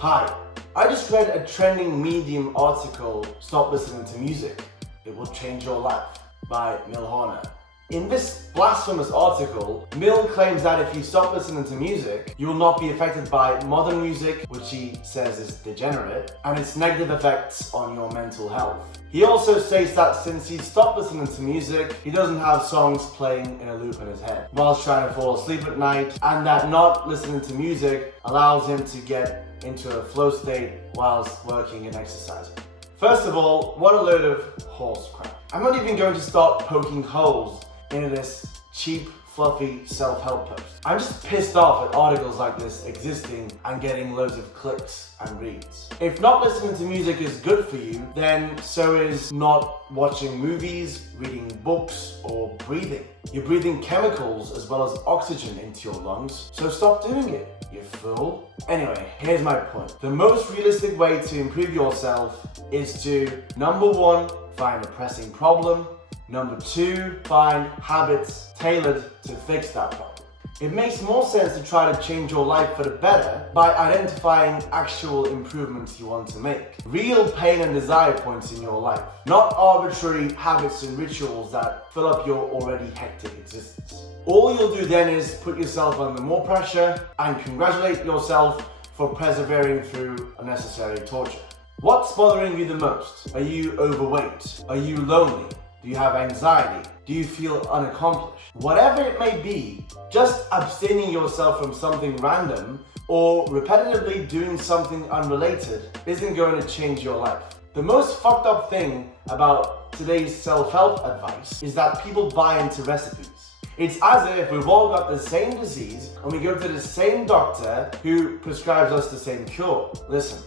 Hi, I just read a trending Medium article, Stop Listening to Music, It Will Change Your Life, by Mill Horner. In this blasphemous article, Mill claims that if you stop listening to music, you will not be affected by modern music, which he says is degenerate, and its negative effects on your mental health. He also states that since he stopped listening to music, he doesn't have songs playing in a loop in his head whilst trying to fall asleep at night, and that not listening to music allows him to get into a flow state whilst working and exercising. First of all, what a load of horse crap. I'm not even going to start poking holes into this cheap, fluffy self-help post. I'm just pissed off at articles like this existing and getting loads of clicks and reads. If not listening to music is good for you, then so is not watching movies, reading books, or breathing. You're breathing chemicals as well as oxygen into your lungs, so stop doing it, you fool. Anyway, here's my point. The most realistic way to improve yourself is to, number one, find a pressing problem. Number two, find habits tailored to fix that problem. It makes more sense to try to change your life for the better by identifying actual improvements you want to make. Real pain and desire points in your life, not arbitrary habits and rituals that fill up your already hectic existence. All you'll do then is put yourself under more pressure and congratulate yourself for persevering through unnecessary torture. What's bothering you the most? Are you overweight? Are you lonely? Do you have anxiety? Do you feel unaccomplished? Whatever it may be, just abstaining yourself from something random or repetitively doing something unrelated isn't going to change your life. The most fucked up thing about today's self-help advice is that people buy into recipes. It's as if we've all got the same disease and we go to the same doctor who prescribes us the same cure. Listen,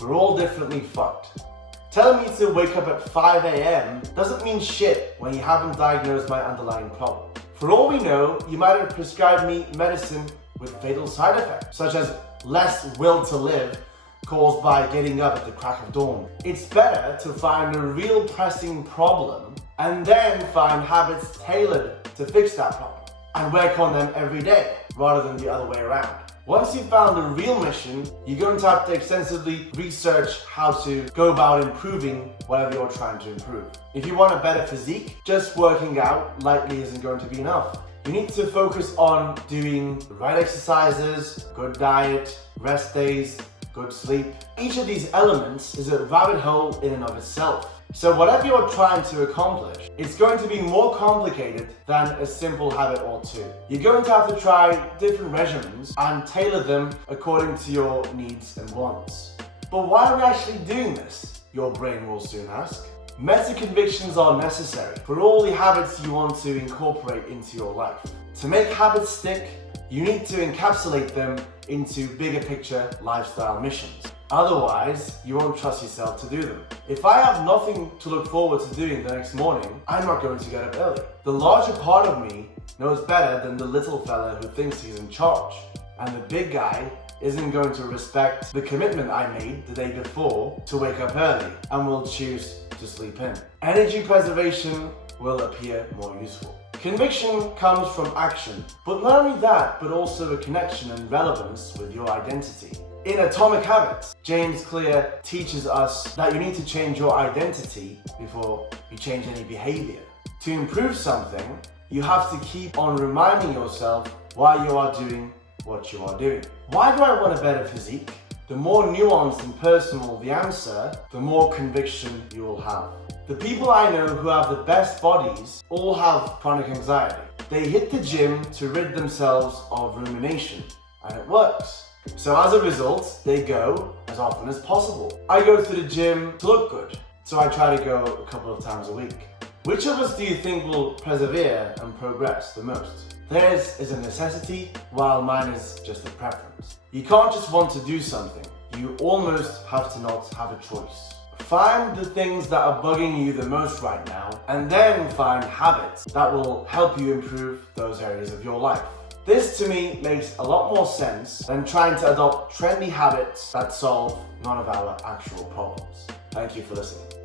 we're all differently fucked. Telling me to wake up at 5 a.m. doesn't mean shit when you haven't diagnosed my underlying problem. For all we know, you might have prescribed me medicine with fatal side effects, such as less will to live caused by getting up at the crack of dawn. It's better to find a real pressing problem and then find habits tailored to fix that problem and work on them every day rather than the other way around. Once you've found a real mission, you're going to have to extensively research how to go about improving whatever you're trying to improve. If you want a better physique, just working out lightly isn't going to be enough. You need to focus on doing the right exercises, good diet, rest days, good sleep. Each of these elements is a rabbit hole in and of itself. So whatever you're trying to accomplish, it's going to be more complicated than a simple habit or two. You're going to have to try different regimens and tailor them according to your needs and wants. But why are we actually doing this? Your brain will soon ask. Meta convictions are necessary for all the habits you want to incorporate into your life. To make habits stick, you need to encapsulate them into bigger picture lifestyle missions. Otherwise, you won't trust yourself to do them. If I have nothing to look forward to doing the next morning, I'm not going to get up early. The larger part of me knows better than the little fella who thinks he's in charge. And the big guy isn't going to respect the commitment I made the day before to wake up early and will choose to sleep in. Energy preservation will appear more useful. Conviction comes from action, but not only that, but also a connection and relevance with your identity. In Atomic Habits, James Clear teaches us that you need to change your identity before you change any behavior. To improve something, you have to keep on reminding yourself why you are doing what you are doing. Why do I want a better physique? The more nuanced and personal the answer, the more conviction you will have. The people I know who have the best bodies all have chronic anxiety. They hit the gym to rid themselves of rumination, and it works. So as a result, they go as often as possible. I go to the gym to look good, so I try to go a couple of times a week. Which of us do you think will persevere and progress the most? Theirs is a necessity, while mine is just a preference. You can't just want to do something. You almost have to not have a choice. Find the things that are bugging you the most right now, and then find habits that will help you improve those areas of your life. This to me makes a lot more sense than trying to adopt trendy habits that solve none of our actual problems. Thank you for listening.